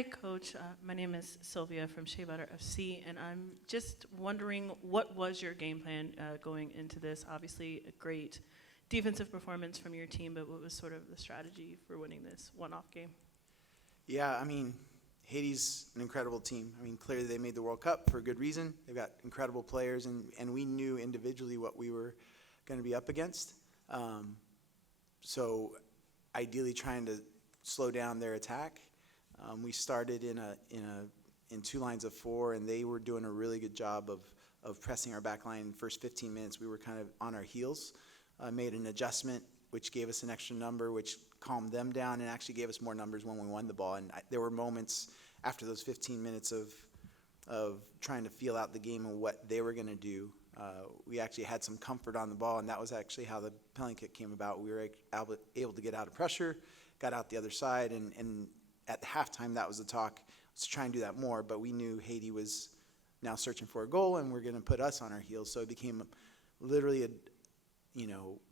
Hi, Coach. My name is Sylvia from Shea Butter FC, and I'm just wondering what was your game plan going into this? Obviously, a great defensive performance from your team, but what was sort of the strategy for winning this one-off game? Yeah, I mean, Haiti's an incredible team. I mean, clearly they made the World Cup for a good reason. They've got incredible players, and we knew individually what we were going to be up against. So ideally trying to slow down their attack. We started in two lines of four, and they were doing a really good job of pressing our back line. In the first 15 minutes, we were kind of on our heels. Made an adjustment, which gave us an extra number, which calmed them down and actually gave us more numbers when we won the ball. And there were moments after those 15 minutes of trying to feel out the game and what they were going to do. We actually had some comfort on the ball, and that was actually how the penalty kick came about. We were able to get out of pressure, got out the other side, and at halftime, that was the talk, was to try and do that more, but we knew Haiti was now searching for a goal, and we're going to put us on our heels. So it became literally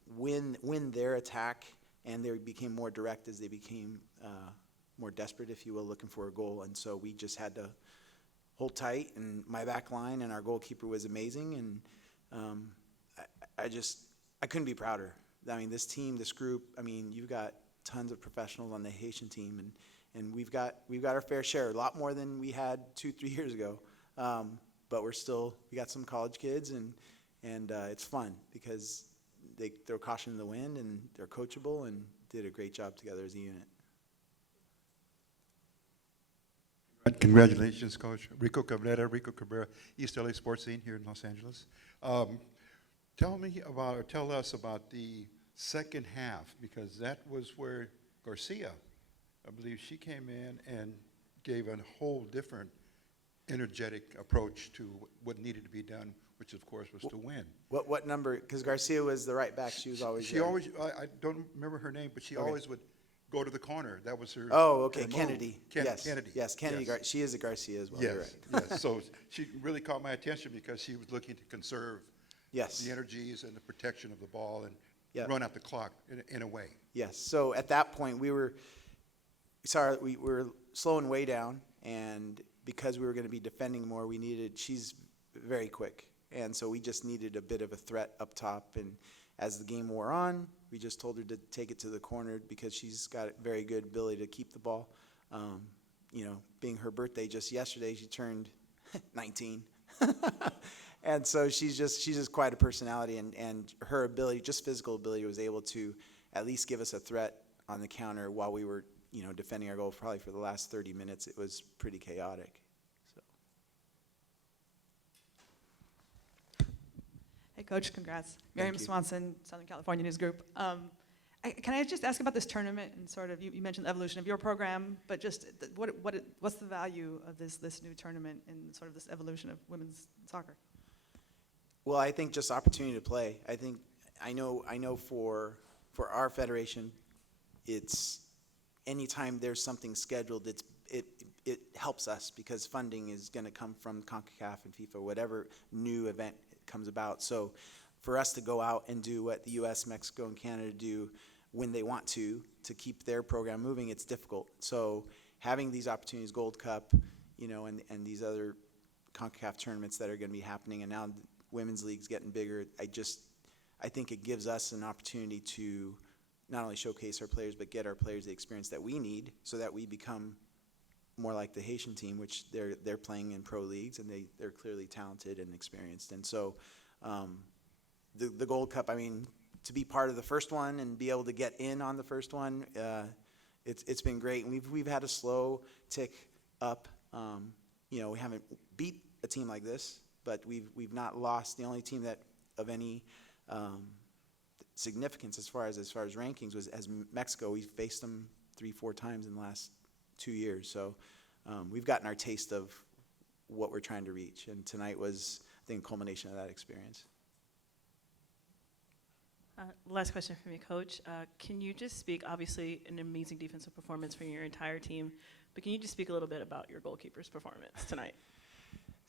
win their attack, and they became more direct as they became more desperate, if you will, looking for a goal. And so we just had to hold tight, and my back line and our goalkeeper was amazing, and I couldn't be prouder. I mean, this team, this group, I mean, you've got tons of professionals on the Haitian team, and we've got our fair share, a lot more than we had 2-3 years ago. But we got some college kids, and it's fun because they throw caution in the wind, and they're coachable, and did a great job together as a unit. Congratulations, Coach. Rico Cabrera, East LA Sports Scene here in Los Angeles. Tell us about the second half, because that was where Garcia, I believe she came in and gave a whole different energetic approach to what needed to be done, which of course was to win. What number? Because Garcia was the right back. She was always She there. always, I don't remember her name, but she always would go to the corner. That was her. Oh, okay, her Kennedy. move. Yes, Kennedy. Yes, Kennedy. Yes. She is a Garcia as well. Yes, You're right. yes. So she really caught my attention because she was looking to conserve Yes. the energies and the protection of the ball and Yep. run out the clock in a way. Yes. So at that point, we were slowing way down, and because we were going to be defending more, she's very quick, and so we just needed a bit of a threat up top. And as the game wore on, we just told her to take it to the corner because she's got a very good ability to keep the ball. Being her birthday just yesterday, she turned 19. And so she's just quite a personality, and her ability, just physical ability, was able to at least give us a threat on the counter while we were, defending our goal. Probably for the last 30 minutes, it was pretty chaotic. So. Hey, Coach, congrats. Thank Miriam you. Swanson, Southern California News Group. Can I just ask about this tournament and sort of, you mentioned the evolution of your program, but just what's the value of this new tournament and sort of this evolution of women's soccer? Well, I think just opportunity to play. I know for our federation, it's anytime there's something scheduled, it helps us because funding is going to come from CONCACAF and FIFA, whatever new event comes about. So for us to go out and do what the U.S., Mexico, and Canada do when they want to keep their program moving, it's difficult. So having these opportunities, Gold Cup, and these other CONCACAF tournaments that are going to be happening, and now Women's League's getting bigger, I think it gives us an opportunity to not only showcase our players, but get our players the experience that we need so that we become more like the Haitian team, which they're playing in pro leagues, and they're clearly talented and experienced. And so the Gold Cup, I mean, to be part of the first one and be able to get in on the first one, it's been great. And we've had a slow tick up. We haven't beat a team like this, but we've not lost. The only team that of any significance as far as rankings as Mexico. We faced them 3-4 times in the last 2 years. So we've gotten our taste of what we're trying to reach, and tonight was, I think, a culmination of that experience. Last question for me, Coach. Can you just speak, obviously an amazing defensive performance from your entire team, but can you just speak a little bit about your goalkeeper's performance tonight?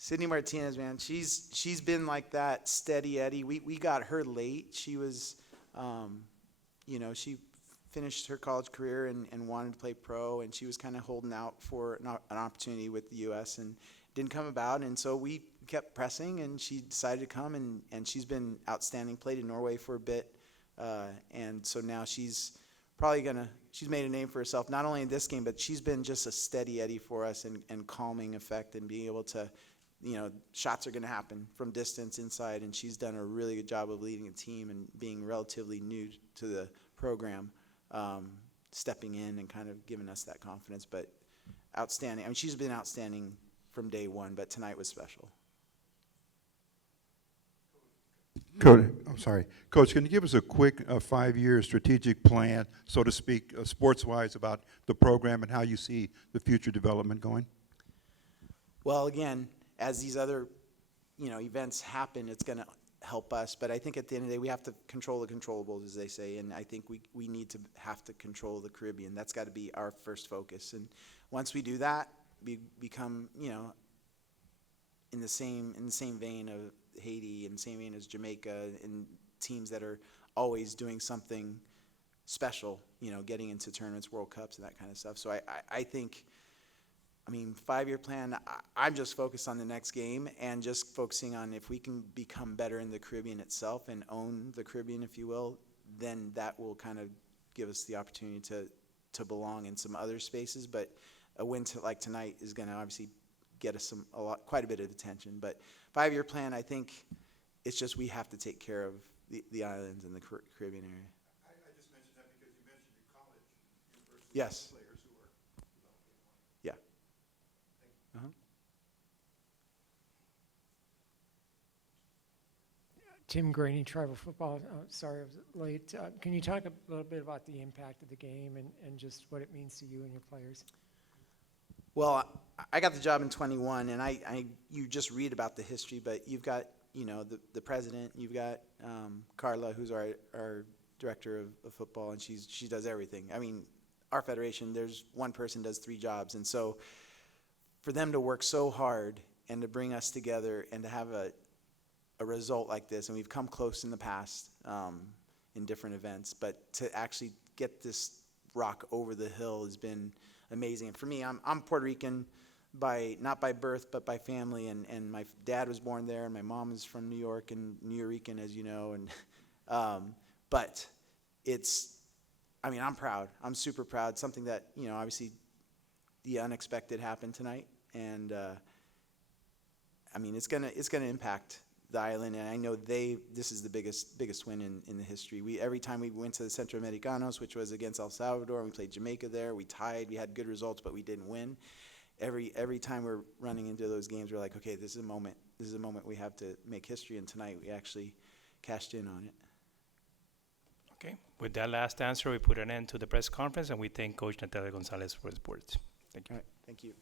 Sydney Martinez, man, she's been like that steady Eddie. We got her late. She was, she finished her college career and wanted to play pro, and she was kind of holding out for an opportunity with the U.S. and didn't come about, and so we kept pressing, and she decided to come, and she's been outstanding. Played in Norway for a bit, and so now she's made a name for herself, not only in this game, but she's been just a steady Eddie for us and calming effect and being able to, shots are going to happen from distance, inside, and she's done a really good job of leading a team and being relatively new to the program, stepping in and kind of giving us that confidence. But outstanding. I mean, she's been outstanding from day one, but tonight was special. Coach, can you give us a quick 5-year strategic plan, so to speak, sports-wise, about the program and how you see the future development going? Well, again, as these other, events happen, it's going to help us. But I think at the end of the day, we have to control the controllables, as they say. And I think we need to have to control the Caribbean. That's got to be our first focus. And once we do that, we become, in the same vein of Haiti and same vein as Jamaica, and teams that are always doing something special, getting into tournaments, World Cups, and that kind of stuff. So I think, 5-year plan, I'm just focused on the next game and just focusing on if we can become better in the Caribbean itself and own the Caribbean, if you will, then that will kind of give us the opportunity to belong in some other spaces. But a win like tonight is going to obviously get us quite a bit of attention. But 5-year plan, I think it's just we have to take care of the islands and the Caribbean area. I just mentioned that because you mentioned your college, university Yes. players who are developing one. Yeah. Uh-huh. Tim Graney, Tribal Football. Sorry I was late. Can you talk a little bit about the impact of the game and just what it means to you and your players? Well, I got the job in 21, and you just read about the history, but you've got, the president, you've got Carla, who's our director of football, and she does everything. Our federation, there's one person does 3 jobs, and so for them to work so hard and to bring us together and to have a result like this, and we've come close in the past in different events, but to actually get this rock over the hill has been amazing. And for me, I'm Puerto Rican, not by birth, but by family, and my dad was born there, and my mom is from New York and Nuyorican, as you know, and but I'm proud. I'm super proud. Something that, obviously the unexpected happened tonight, and it's gonna impact the island, and I know this is the biggest win in the history. Every time we went to the Centroamericanos, which was against El Salvador, and we played Jamaica there, we tied, we had good results, but we didn't win. Every time we're running into those games, we're like, okay, this is a moment we have to make history, and tonight we actually cashed in on it. Okay, with that last answer, we put an end to the press conference, and we thank Coach Nathaniel Gonzalez for his words. Thank you. All right, thank you.